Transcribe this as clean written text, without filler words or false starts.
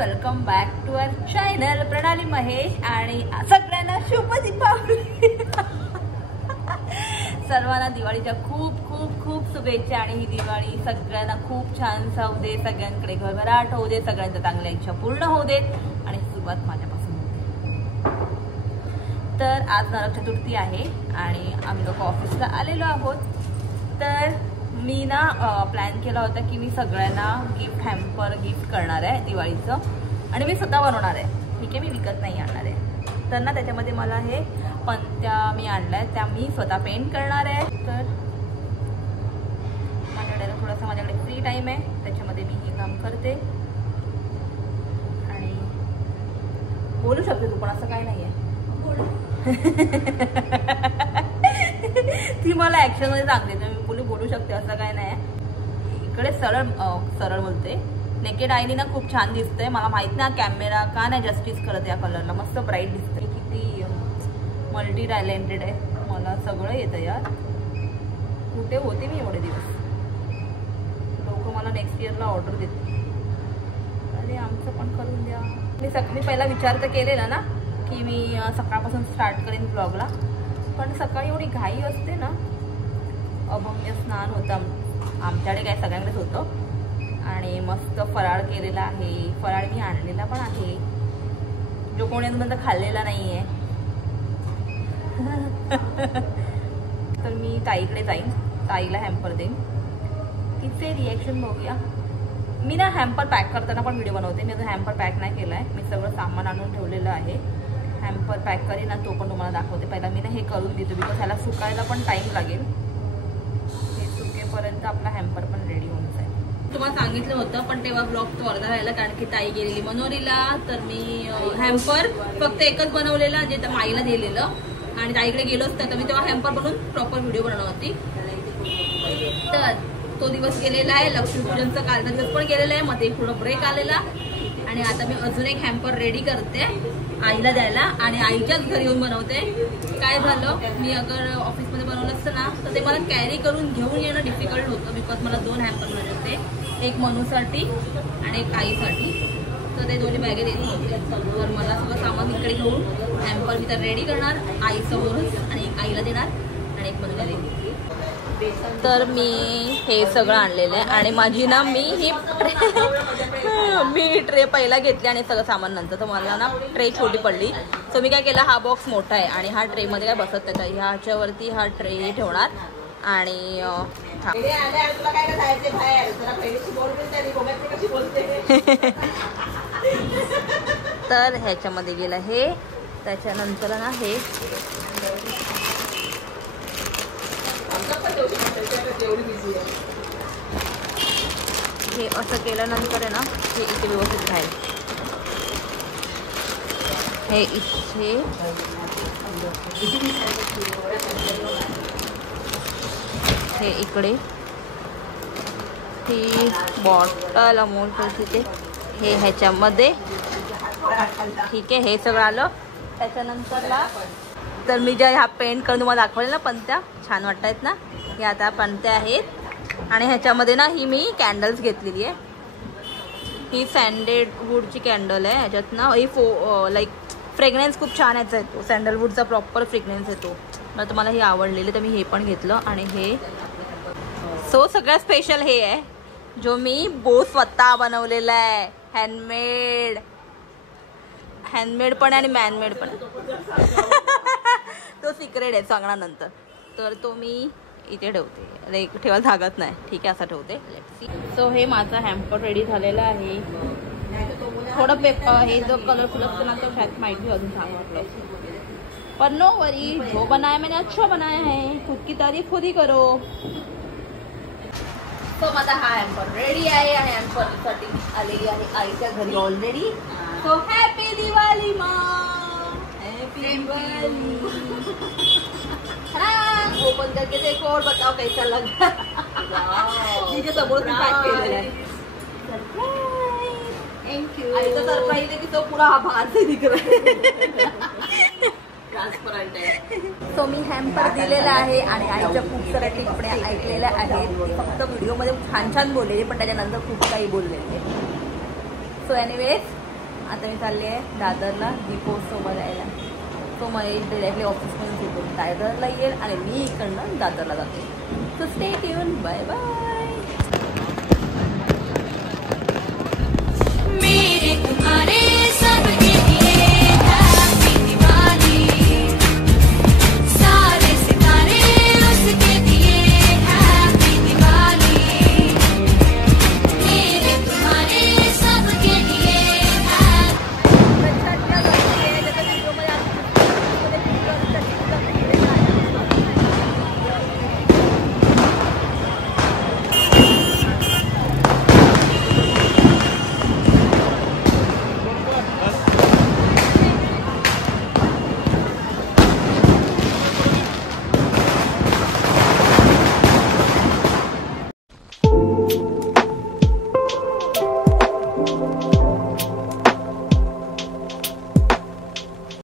Welcome back to our channel Pranali Mahesh आणि सगळ्यांना शुभ दीपावली. सर्वांना दिवाळीच्या खूप खूप खूप शुभेच्छा आणि ही दिवाळी सगळ्यांना खूप छान जाऊ दे, सगळ्यांकडे घरभराट होऊ दे, सगळ्यांच्या चांगल्या इच्छा पूर्ण होऊ देत आणि सुरुवात माझ्यापासून होते. तर आज नरक चतुर्थी आहे आणि आम्ही लोक ऑफिसला आलेलो आहोत. तर मी ना प्लॅन केला होता की मी सगळ्यांना गिफ्ट हॅम्पर गिफ्ट करणार आहे दिवाळीचं आणि मी स्वतः बनवणार आहे. ठीक आहे, मी विकत नाही आणणार आहे. तर ना त्याच्यामध्ये मला हे पंत्या मी आणल्या त्या मी स्वतः पेंट करणार आहे. तर माझ्याकडे फ्री टाईम आहे, त्याच्यामध्ये मी हे काम करते आणि बोलू शकते तू, पण असं काय नाही आहे. ती मला ऍक्शन मध्ये सांगते तर मी बोलू शकते, असं काय नाही. इकडे सरळ सरळ बोलते. नेकेड आयनी ना खूप छान दिसतंय. मला माहित ना कॅमेरा का नाही जस्टिस करत या कलरला. मस्त ब्राईट दिसतंय. किती मल्टी टॅलेंटेड आहे, मला सगळं येतं यार. कुठे होते मी एवढे दिवस. लोक मला नेक्स्ट इयरला ऑर्डर देते. अरे आमचं पण करून द्या. मी सकाळी पहिला विचार तर केलेला ना की मी सकाळपासून स्टार्ट करेन ब्लॉगला, पण सकाळी एवढी घाई असते ना. अभंग स्नान होतं आमच्याकडे, काय सगळ्यांकडेच होतं आणि मस्त फराळ केलेला आहे. फराळ मी आणलेला पण आहे, जो कोणी अजून खाल्लेला नाही आहे. तर मी ताईकडे जाईन, ताईला हॅम्पर देईन, तिचे रिॲक्शन बघूया. मी ना हॅम्पर पॅक करताना पण व्हिडिओ बनवते. मी अजून हॅम्पर पॅक नाही केला आहे. मी सगळं सामान आणून ठेवलेलं आहे. हॅम्पर पॅक करेन ना तो पण तुम्हाला दाखवते. पहिला मी ना हे करून देतो, बिकॉज ह्याला सुकायला पण टाईम लागेल. हे सुकेपर्यंत आपला हॅम्पर पण रेडी होऊन जाईल. तुम्हाला सांगितलं होतं पण तेव्हा ब्लॉग तो अर्धा राहिला, कारण की ताई गेलेली मनोरीला. तर मी हॅम्पर फक्त एकच बनवलेला, जे तर माईला दिलेलं, आणि ताईकडे गेलो असतं तर मी तेव्हा हॅम्पर बनवून प्रॉपर व्हिडिओ बनवणार होती. तर तो दिवस गेलेला आहे. लक्ष्मीपूजनचा कालचा दिवस पण गेलेला आहे, मध्ये थोडं ब्रेक आलेला. आणि आता मी अजून एक हॅम्पर रेडी करते आईला द्यायला आणि आईच्याच घरी येऊन बनवते. काय झालं, मी अगर ऑफिसमध्ये बनवलं असतं ना तर ते मला कॅरी करून घेऊन येणं डिफिकल्ट होतं, बिकॉज मला 2 हॅम्पर मिळत होते, एक मनूसाठी आणि एक आईसाठी. तर ते दोन्ही बॅगेत येत होते. तर मला सगळं सामान इकडे घेऊन हॅम्पर मी तर रेडी करणार आईसमोरच, आणि एक आईला देणार आणि एक मनूला देणार. तर मी हे सगळं आणलेलं आहे आणि माझी ना मी ट्रे पहिला घेतली आणि सगळं सामान नंतर. तर मला ना ट्रे छोटी पडली, सो मी काय केलं, हा बॉक्स मोठा आहे आणि हा ट्रेमध्ये काय बसत नाही, ह्याच्यावरती हा ट्रे ठेवणार. आणि तर ह्याच्यामध्ये गेलं हे, त्याच्यानंतर ना हे हे असं केल्यानंतर आहे ना हे इथे व्यवस्थित राहील. हे इथे हे इकडे ही बॉटल अमूल तिथे हे ह्याच्यामध्ये. ठीक आहे, हे सगळं आलं. त्याच्यानंतरला तर मी ज्या ह्या पेंट करून तुम्हाला दाखवले ना पंत्या, छान वाटत आहेत ना. हे आता पंत्या आहेत आणि ह्याच्यामध्ये ना ही मी कॅन्डल्स घेतलेली आहे. ही सँडलवूडची कॅन्डल आहे. ह्याच्यात ना ही लाईक फ्रेग्रन्स खूप छान याचा येतो, सँडलवूडचा प्रॉपर फ्रेग्रन्स येतो. मला तुम्हाला ही आवडलेली तर मी हे पण घेतलं. आणि हे सो सगळ्यात स्पेशल हे आहे जो मी स्वतः बनवलेला आहे. हँडमेड पण आणि मॅनमेड पण. तो सिक्रेट आहे, सांगणार नंतर. तर तो मी इथे ठेवते, ठेवायला धागत नाही. ठीक आहे, असं ठेवते. सो हे माझा हॅम्पर रेडी झालेला आहे. थोडं पेपर हे जो कलरफुल असतो ना तो शायद माहिती अजून छान वाटलं, पण नो वरी, जो बनाया मैंने अच्छा बनाया है, खुद की तारीफ खुद ही करो. तो माझा हा हॅम्पर रेडी आहे. हॅम्परसाठी आलेली आहे आईच्या घरी ऑलरेडी. सो हॅपी दिवाळी मा, हॅपी दिवाळी. हाँ, ओपन करके देखो और बताओ कैसा लगा. तिच्या समोर पॅक केलेला आहे. Thank you. आईचा सरप्राईज आहे की तो पुरा आभार से दिख रहा है. ट्रान्सपरंट आहे. सो मी हॅम्पर दिलेला आहे आणि आईच्या खूप साऱ्या टिप्पण्या ऐकलेल्या आहेत. फक्त व्हिडिओमध्ये छान छान बोललेले, पण त्याच्यानंतर खूप काही बोललेले. सो एनिवेज आता मी चालली आहे दादरला दीपोत्सव बघायला. तो महेश डिरेक्टली ऑफिसमधून तिथून दादरला येईल आणि मी इकडनं दादरला जाते. So stay tune. Bye bye.